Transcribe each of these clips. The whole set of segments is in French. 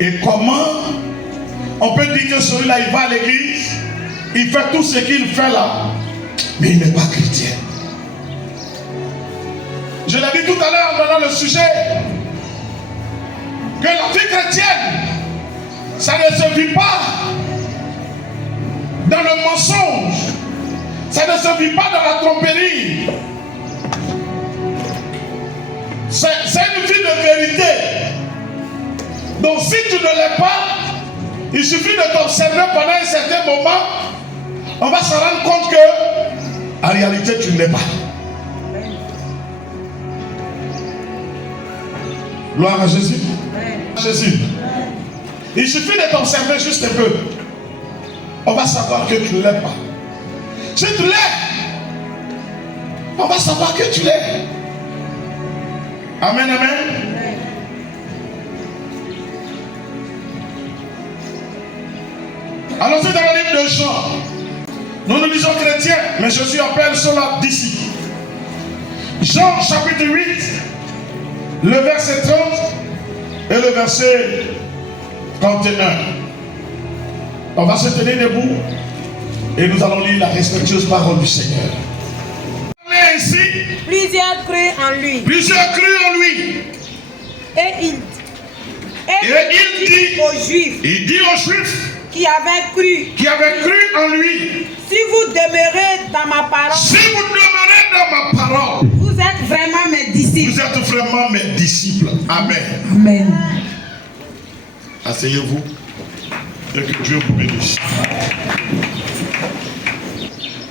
Et comment on peut dire que celui-là, il va à l'église, il fait tout ce qu'il fait là, mais il n'est pas chrétien. Je l'ai dit tout à l'heure en donnant le sujet, que la vie chrétienne, ça ne se vit pas dans le mensonge, ça ne se vit pas dans la tromperie. C'est une vie de vérité. Donc si tu ne l'es pas, il suffit de t'observer pendant un certain moment, on va se rendre compte que en réalité tu ne l'es pas. Gloire à Jésus. Jésus. Il suffit de t'observer juste un peu. On va savoir que tu ne l'es pas. Si tu l'es, on va savoir que tu l'es. Amen, amen. Allons-y dans le livre de Jean. Nous nous disons chrétiens, mais Jésus appelle cela d'ici. Jean chapitre 8, le verset 30 et le verset 31. On va se tenir debout et nous allons lire la respectueuse parole du Seigneur. Ainsi, plusieurs crurent en lui. Plusieurs crurent en lui. Et il dit aux Juifs qui avaient cru en lui, si vous demeurez dans ma parole, vous êtes vraiment mes disciples. Vous êtes vraiment mes disciples. Amen. Amen. Asseyez-vous et que Dieu vous bénisse.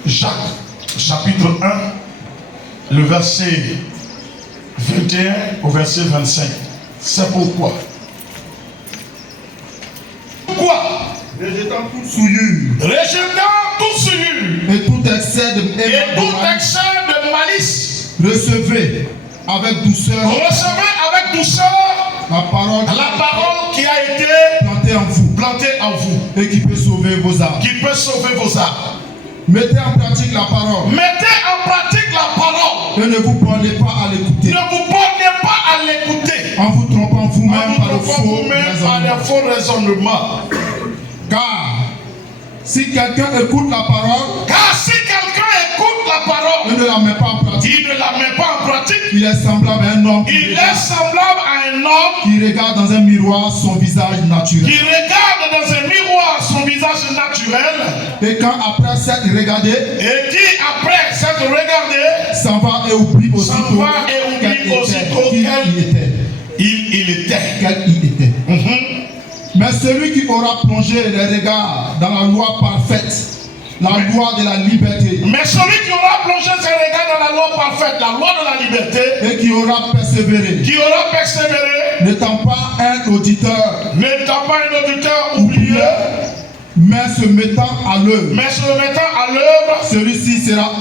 Jacques, chapitre 1, le verset 21 au verset 25. C'est pourquoi. Rejetant toute souillure et tout excès de malice, recevez avec douceur la parole qui a été plantée en vous et qui peut sauver vos âmes. Mettez en pratique la parole. Et ne vous bornez pas à l'écouter. En vous trompant vous-même par le faux raisonnement. Car si quelqu'un écoute la parole, et ne la met pas en pratique, il est semblable à un homme qui regarde dans un miroir son visage naturel. Et quand après s'être regardé, s'en va et oublie aussitôt qui il était. Mais celui qui aura plongé les regards dans la loi parfaite, la loi de la liberté, et qui aura persévéré, n'étant pas un auditeur oublié, mais se mettant à l'œuvre, celui-ci sera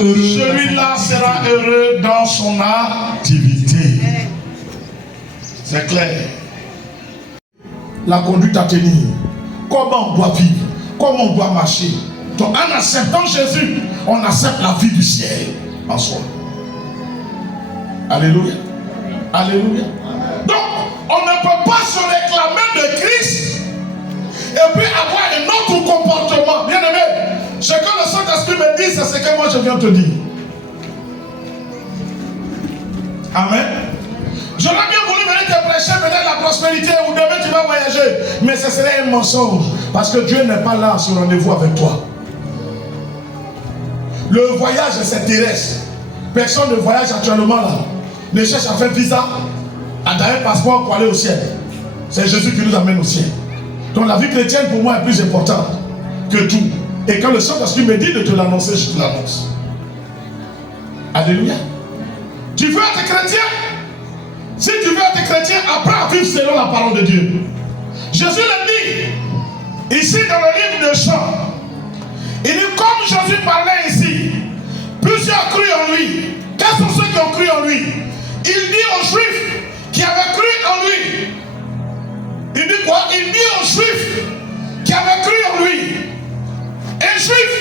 heureux dans son activité. C'est clair. La conduite à tenir. Comment on doit vivre. Comment on doit marcher. Donc en acceptant Jésus, on accepte la vie du ciel en soi. Alléluia. Alléluia. Donc on ne peut pas se réclamer de Christ et puis avoir un autre comportement. Bien aimé, ce que le Saint-Esprit me dit, c'est ce que moi je viens te dire. Amen. J'aurais bien voulu venir te prêcher peut-être la prospérité ou demain tu vas voyager. Mais ce serait un mensonge. Parce que Dieu n'est pas là sur rendez-vous avec toi. Le voyage c'est terrestre. Personne ne voyage actuellement là. Ne cherche à faire visa, à donner un passeport pour aller au ciel. C'est Jésus qui nous amène au ciel. Donc la vie chrétienne pour moi est plus importante que tout. Et quand le Saint-Esprit me dit de te l'annoncer, je te l'annonce. Alléluia. Tu veux être chrétien? Si tu veux être chrétien, apprends à vivre selon la parole de Dieu. Jésus le dit, ici dans le livre de Jean, il dit comme Jésus parlait ici, plusieurs crurent en lui. Quels sont ceux qui ont cru en lui? Il dit aux Juifs qui avaient cru en lui. Il dit quoi? Il dit aux Juifs qui avaient cru en lui. Un Juif,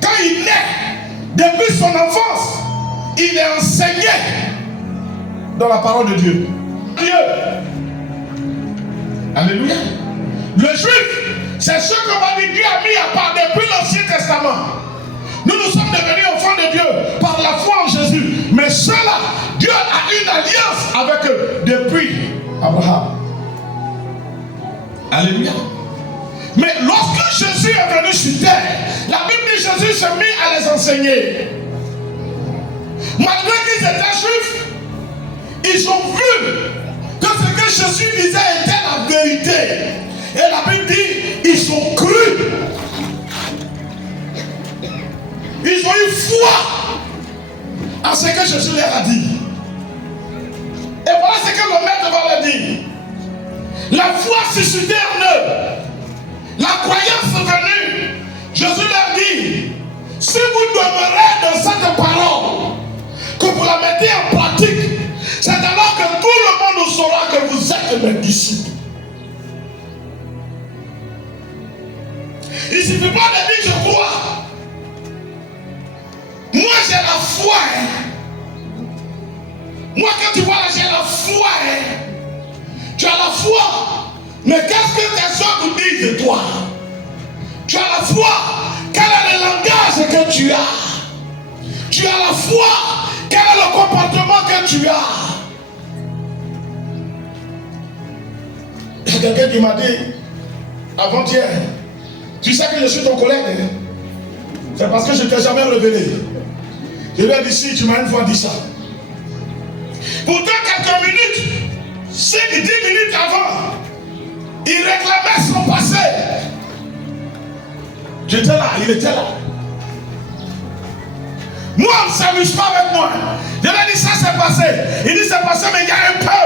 quand il naît, depuis son enfance, il est enseigné dans la parole de Dieu. Dieu. Alléluia. Le juif, c'est ce que Dieu a mis à part depuis l'Ancien Testament. Nous sommes devenus enfants de Dieu par la foi en Jésus. Mais ceux-là, Dieu a une alliance avec eux depuis Abraham. Alléluia. Mais lorsque Jésus est venu sur terre, la Bible dit que Jésus s'est mis à les enseigner. Malgré qu'ils étaient juifs, ils ont vu que ce que Jésus disait était la vérité. Et la Bible dit, ils ont cru. Ils ont eu foi en ce que Jésus leur a dit. Et voilà ce que le maître va leur dire. La foi suscitée en eux, la croyance venue, Jésus leur dit, si vous demeurez dans cette parole, que vous la mettez en pratique, c'est alors que tout le monde saura que vous êtes mes disciples. Il ne suffit pas de dire je crois. Moi j'ai la foi. Moi quand tu vois là j'ai la foi. Tu as la foi. Mais qu'est-ce que tes autres disent de toi? Tu as la foi. Quel est le langage que tu as? Tu as la foi. Quel est le comportement que tu as? Il y a quelqu'un qui m'a dit avant-hier, tu sais que je suis ton collègue, hein? C'est parce que je ne t'ai jamais révélé. Je lui ai dit, si tu m'as une fois dit ça. Pourtant, quelques minutes, 5-10 minutes avant, il réclamait son passé. J'étais là, il était là. Moi, on ne s'amuse pas avec moi. Je lui ai dit, ça c'est passé. Il dit, c'est passé, mais il y a un peu.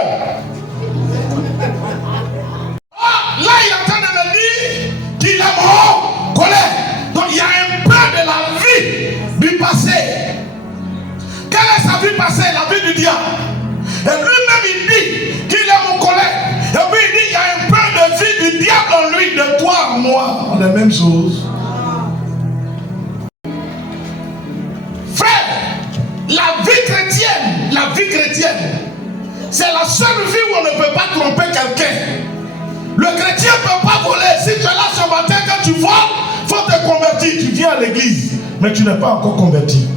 Là, il est en train de me dire qu'il est mort, colère. Donc, il y a un peu de la vie du passé. Quelle est sa vie passée? La vie du diable. Et lui-même, il dit qu'il est mon collègue. Et puis, il dit qu'il y a un peu de vie du diable en lui, de toi en moi. On est la même chose. Frère, la vie chrétienne, c'est la seule vie où on ne peut pas tromper quelqu'un. Le chrétien ne peut pas voler. Si tu es là ce matin, quand tu voles, il faut te convertir. Tu viens à l'église, mais tu n'es pas encore converti.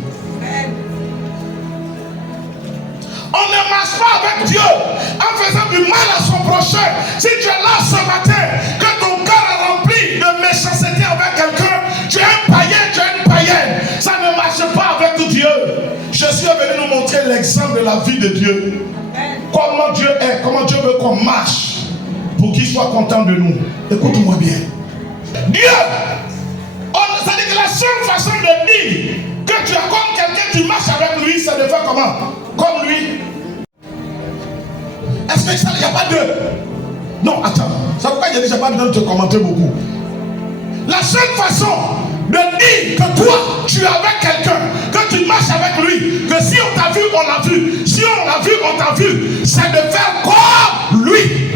On ne marche pas avec Dieu en faisant du mal à son prochain. Si tu es là ce matin, que ton cœur est rempli de méchanceté avec quelqu'un, tu es un païen, tu es une païenne. Ça ne marche pas avec Dieu. Jésus est venu nous montrer l'exemple de la vie de Dieu. Comment Dieu est, comment Dieu veut qu'on marche pour qu'il soit content de nous. Écoute-moi bien. Dieu, c'est-à-dire que la seule façon de dire que tu es comme quelqu'un, tu marches avec lui, c'est de faire comment? Comme lui. Est-ce que ça, il n'y a pas de... Non, attends. Ça pourquoi il dit que je n'ai pas besoin de te commenter beaucoup. La seule façon de dire que toi, tu es avec quelqu'un, que tu marches avec lui, que si on t'a vu, on l'a vu. Si on l'a vu, on t'a vu. C'est de faire comme lui.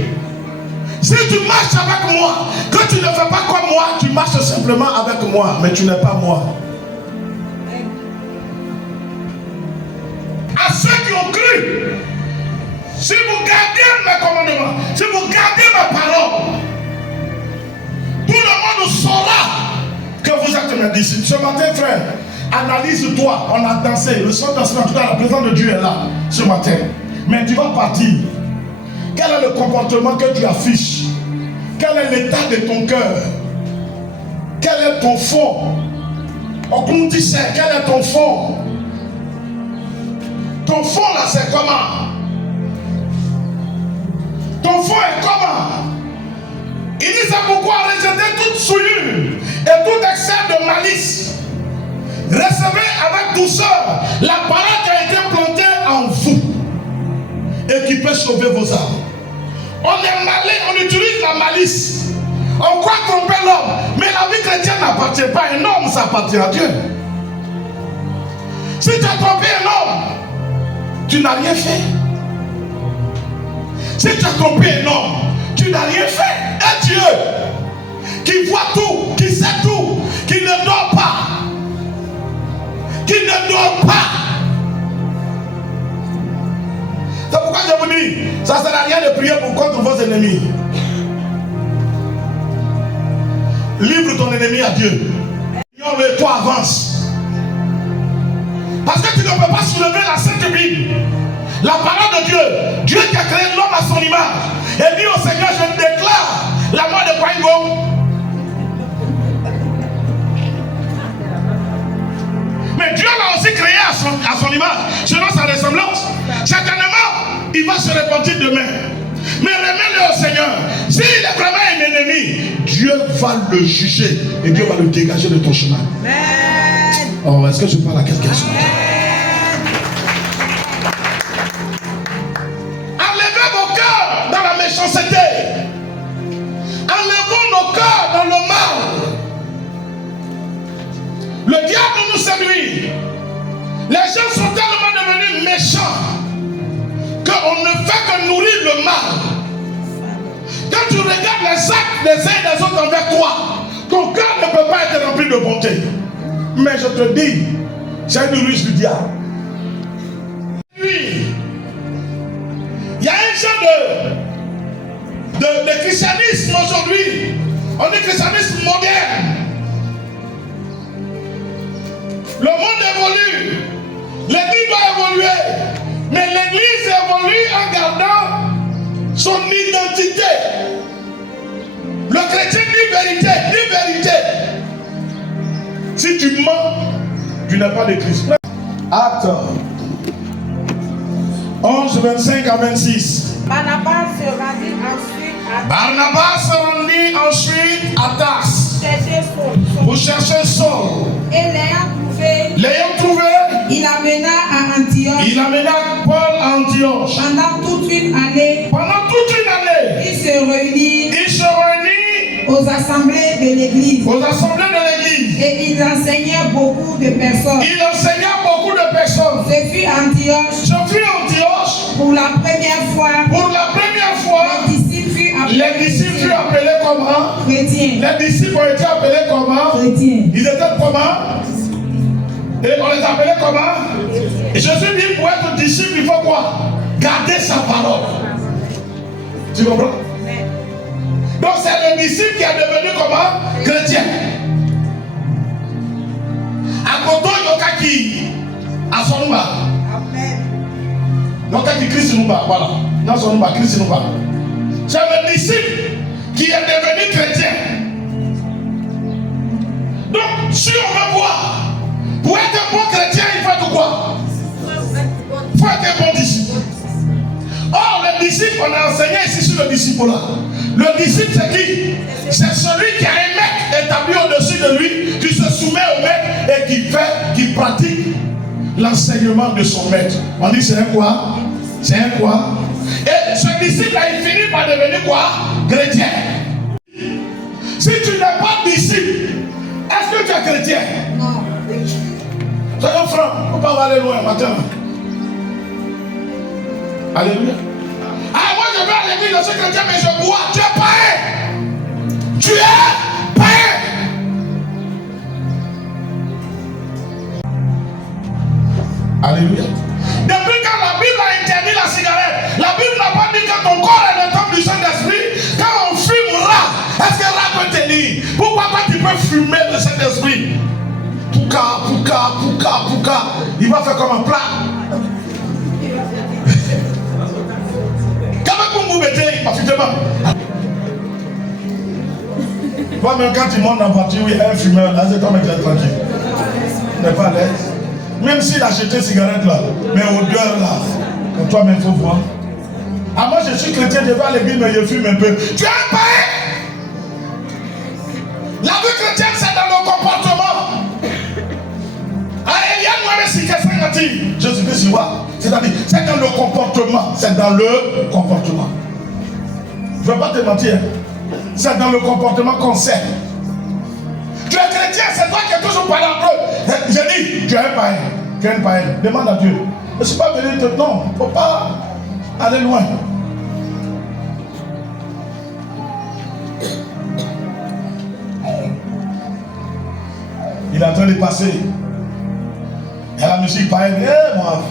Si tu marches avec moi, que tu ne fais pas comme moi, tu marches simplement avec moi, mais tu n'es pas moi. À ceux qui ont cru, si vous gardez mes commandements, si vous gardez mes paroles, tout le monde saura que vous êtes mes disciples. Ce matin, frère, analyse-toi. On a dansé, le son dansé, en tout cas, la présence de Dieu est là ce matin. Mais tu vas partir. Quel est le comportement que tu affiches? Quel est l'état de ton cœur? Quel est ton fond? On dit ça, quel est ton fond? Ton fond là, c'est comment? Ton fond est comment? Il dit c'est pourquoi rejetez toute souillure et tout excès de malice. Recevez avec douceur la parole qui a été plantée en vous et qui peut sauver vos âmes. On est malin, on utilise la malice. On croit tromper l'homme. Mais la vie chrétienne n'appartient pas à un homme, ça appartient à Dieu. Si tu as trompé un homme, tu n'as rien fait. Si tu as trompé un homme, tu n'as rien fait. Un Dieu qui voit tout, qui sait tout, qui ne dort pas. Qui ne dort pas. C'est pourquoi je vous dis, ça ne sert à rien de prier contre vos ennemis. livre ton ennemi à Dieu. Et toi avance. Parce que tu ne peux pas soulever la Sainte Bible, la parole de Dieu, Dieu qui a créé l'homme à son image, et dit au Seigneur, je déclare la mort de Kwaingo. Mais Dieu l'a aussi créé à son image, selon sa ressemblance. Certainement, il va se repentir demain. Mais remets-le au Seigneur. S'il est vraiment un ennemi, Dieu va le juger et Dieu va le dégager de ton chemin. Amen. Oh, est-ce que je parle à quelqu'un ce matin? Enlevez vos cœurs dans la méchanceté. Enlevons nos cœurs dans le mal. Le diable nous séduit. Les gens sont tellement devenus méchants qu'on ne fait que nourrir le mal. Quand tu regardes les actes des uns et des autres envers toi, ton cœur ne peut pas être rempli de bonté. Mais je te dis, c'est une ruse du diable. Puis, il y a un genre de christianisme aujourd'hui. On dit christianisme moderne. Le monde évolue. L'église doit évoluer. Mais l'église évolue en gardant son identité. Le chrétien dit vérité. Si tu mens, tu n'as pas de Christ. Acte 11, 25 à 26. Barnabas se rendit ensuite à Tarse Pour chercher Saul. Et l'ayant trouvé, il amena à Antioche. Il amena Paul à Antioche. Pendant toute une année, il se réunit aux assemblées de l'église. Et il enseignait beaucoup de personnes. Ce fut Antioche. Pour la première fois. Les disciples furent appelés comment? Chrétiens. Les disciples ont été appelés comment? Chrétiens. Ils étaient comment? Et on les appelait comment? Et Jésus dit, pour être disciple, il faut quoi? Garder sa parole. Tu comprends? Donc c'est le disciple qui est devenu comment? Chrétien. À côté de qui? À son nom. Donc qui Christ nous bat, voilà. Dans son nom, Christ nous bat. C'est le disciple qui est devenu chrétien. Donc, si on veut voir, pour être un bon chrétien, il faut être quoi? Il faut être un bon disciple. Or, le disciple, on a enseigné ici sur le disciple là. Le disciple, c'est qui? C'est celui qui a un maître établi au-dessus de lui, qui se soumet au maître et qui pratique l'enseignement de son maître. On dit c'est un quoi? C'est un quoi? Et ce disciple-là, il finit par devenir quoi? Chrétien. Si tu n'es pas disciple, est-ce que tu es chrétien? Non. Soyons francs, on ne peut pas aller loin maintenant. Alléluia. Ah, moi je vais à l'église, je suis chrétien, mais je bois. Tu es païen. Tu es païen. Alléluia. Depuis quand la Bible a interdit la cigarette, la Bible n'a pas dit que ton corps est le temple du Saint-Esprit. Quand on fume là, est-ce que là peut tenir? Pourquoi toi tu peux fumer le Saint-Esprit? Pouka. Il va faire comme un plat. Quand vous mettez, parfaitement. Toi-même, quand tu montes dans la voiture, il y a un fumeur, là, c'est comme être tranquille. Tu n'es pas à l'aise. Même s'il a acheté cigarette là, mais odeur là, comme toi-même, il faut voir. Ah, moi je suis chrétien, je vais à l'église, mais je fume un peu. Tu es un païen. La vie chrétienne, c'est dans le comportement. Jésus-Christ, c'est-à-dire, c'est dans le comportement. C'est dans le comportement. Je ne vais pas te mentir. C'est dans le comportement qu'on sait. Tu es chrétien, c'est toi qui es toujours pas là. Je dis, tu es un païen. Tu es un païen. Demande à Dieu. Je ne suis pas venu te... Non, il ne faut pas aller loin. Il est en train de passer. Et la musique païenne, moi.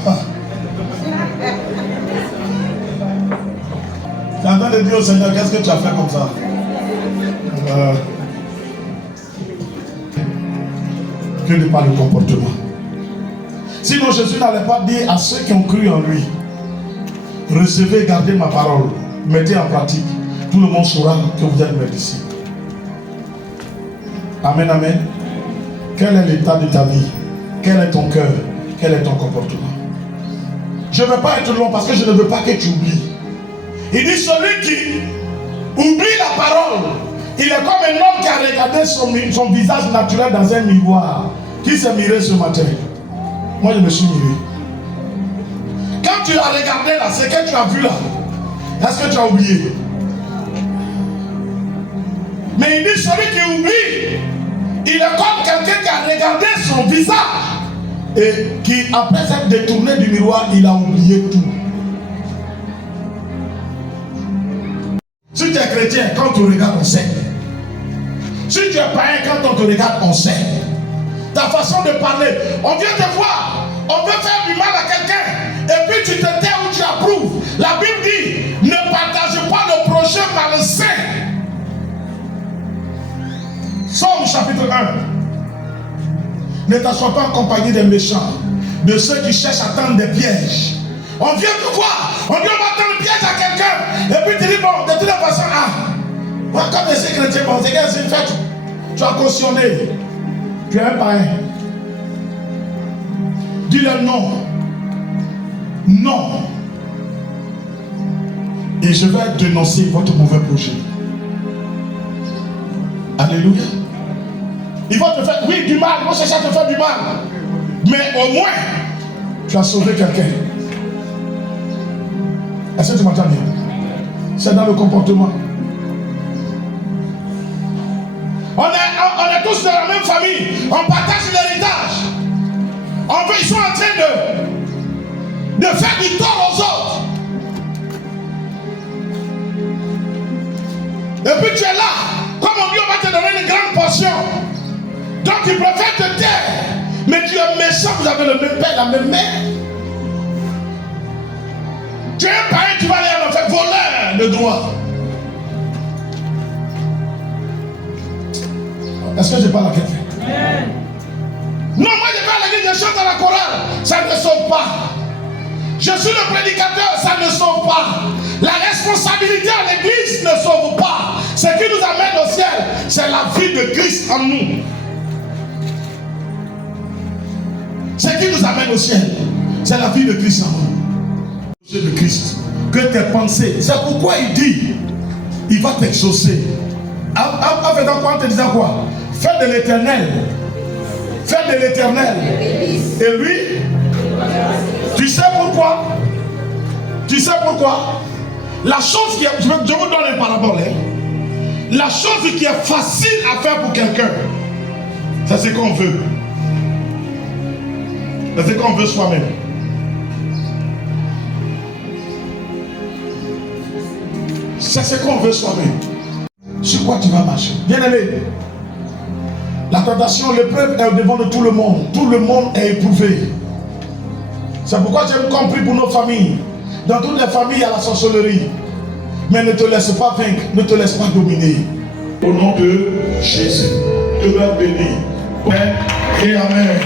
Tu es en train de dire au Seigneur, qu'est-ce que tu as fait comme ça? que de par le comportement. Sinon Jésus n'allait pas dire à ceux qui ont cru en lui, recevez, gardez ma parole, mettez en pratique, tout le monde saura que vous êtes mes disciples. Amen, amen. Quel est l'état de ta vie? Quel est ton cœur? Quel est ton comportement? Je ne veux pas être long parce que je ne veux pas que tu oublies. Il dit celui qui oublie la parole, il est comme un homme qui a regardé son visage naturel dans un miroir. Qui s'est miré ce matin? Moi je me suis miré. Quand tu as regardé là, ce que tu as vu là, est-ce que tu as oublié? Mais il dit celui qui oublie, il est comme quelqu'un qui a regardé son visage et qui après s'être détourné du miroir, il a oublié tout. Si tu es chrétien, quand tu regardes, on sait. Si tu es païen, quand on te regarde, on sait. Ta façon de parler, on vient te voir, on veut faire du mal à quelqu'un, et puis tu te tais ou tu approuves. La Bible dit, ne partage pas le prochain malsain. Somme chapitre 1. Ne t'assois pas en compagnie des méchants, de ceux qui cherchent à tendre des pièges. On vient te voir, on dit on va tendre le piège à quelqu'un, et puis tu dis bon, de toute façon, moi comme je suis chrétien, bon, c'est une fête, tu as cautionné, tu es un païen. Dis-leur non, non, et je vais dénoncer votre mauvais projet. Alléluia. Ils vont te faire, oui, du mal, ils vont chercher à te faire du mal. Mais au moins, tu as sauvé quelqu'un. Est-ce que tu m'entends bien? C'est dans le comportement. On est tous de la même famille. On partage l'héritage. Ils sont en train de faire du tort aux autres. Et puis tu es là. Comme on dit, on va te donner une grande portion. Donc tu préfères te taire. Mais tu es méchant, vous avez le même père, la même mère. Tu es un païen, tu vas aller en enfer, voleur de droit. Est-ce que je parle à quelqu'un? Non, moi je vais à l'église, je chante à la chorale. Ça ne sauve pas. Je suis le prédicateur, ça ne sauve pas. La responsabilité à l'église ne sauve pas. Ce qui nous amène au ciel, c'est la vie de Christ en nous. Ce qui nous amène au ciel, c'est la vie de Christ en nous. De Christ, que tes pensées, c'est pourquoi il dit, il va t'exaucer. En faisant quoi, en te disant quoi? Fais de l'éternel. Fais de l'éternel. Et lui, tu sais pourquoi? Tu sais pourquoi? La chose qui est, je vous donne une parabole. La chose qui est facile à faire pour quelqu'un, c'est ce qu'on veut. C'est ce qu'on veut soi-même. C'est ce qu'on veut soi-même. Sur quoi tu vas marcher? Bien aimé, la tentation, l'épreuve est au devant de tout le monde. Tout le monde est éprouvé. C'est pourquoi j'ai compris pour nos familles. Dans toutes les familles, il y a la sorcellerie. Mais ne te laisse pas vaincre, ne te laisse pas dominer. Au nom de Jésus, demeure béni. Amen et amen.